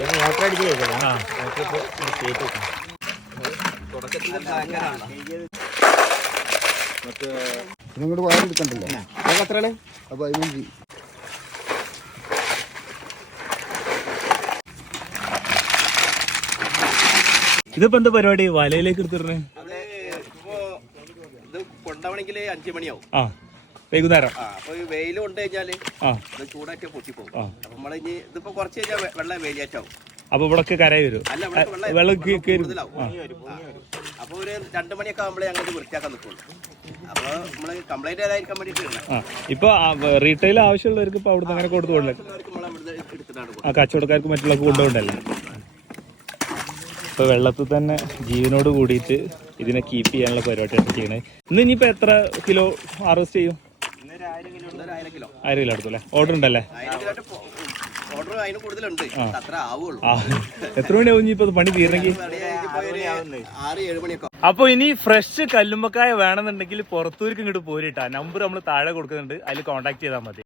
അടിച്ച് എടുക്കണ്ടല്ലോ? എത്രയാണ്? അപ്പൊ ഇതിപ്പോ എന്താ പരിപാടി? വലയിലേക്ക് എടുത്തിടണേ? ഇത് കൊണ്ടവണെങ്കിൽ അഞ്ചു മണിയാവും. ആ. വൈകുന്നേരം. അപ്പൊ ഈ വെയിൽ കൊണ്ട് കഴിഞ്ഞാൽ ഇത് ചൂടായിട്ട് പൊട്ടിപ്പോകും. അപ്പൊ നമ്മൾ ഇനി ഇതിപ്പോ കുറച്ച് കഴിഞ്ഞാൽ വെള്ളം വേലിയാറ്റാവും. അപ്പൊ ഇവിടൊക്കെ കരയി വരും. ഇവിടെ വെള്ളം. അപ്പൊ ഒരു രണ്ടു മണിയൊക്കെ ആകുമ്പോഴേ ഞങ്ങൾ വൃത്തിയാക്കാൻ നിൽക്കുള്ളൂ അപ്പൊ നമ്മൾ കംപ്ലൈന്റ് ആയിരിക്കാൻ വേണ്ടിട്ട് ആ. ഇപ്പൊ റീറ്റെയിൽ ആവശ്യമുള്ളവർക്ക് ഇപ്പൊ അവിടുന്ന് അങ്ങനെ കൊടുത്തു കൊണ്ടല്ലേ നമ്മളെ ഇവിടുന്ന് എടുത്തിട്ടാണ് ആ കച്ചവടക്കാർക്ക് മറ്റുള്ള കൊണ്ടുപോകണ്ടല്ലേ? ഇപ്പൊ വെള്ളത്തിൽ തന്നെ ജീവനോട് കൂടിയിട്ട് ഇതിനെ കീപ്പ് ചെയ്യാനുള്ള പരിപാടിയാണ് ചെയ്യണേ ഇന്ന് ഇനിയിപ്പോ എത്ര കിലോ ഹാർവെസ്റ്റ് ചെയ്യും? ആയിരം കിലോ എടുത്തു അല്ലേ? ഓർഡർ ഉണ്ടല്ലേ? എത്ര മണിയാവും ഇനിയിപ്പോ ഇത് പണി തീരണമെങ്കിൽ? ഇപ്പൊ അപ്പൊ ഇനി ഫ്രഷ് കല്ലുമ്പക്കായ വേണമെന്നുണ്ടെങ്കിൽ പുറത്തൂർക്ക് ഇങ്ങോട്ട് പോരിട്ടാ നമ്പർ നമ്മൾ താഴെ കൊടുക്കുന്നുണ്ട്. അതിൽ കോൺടാക്ട് ചെയ്താൽ മതി.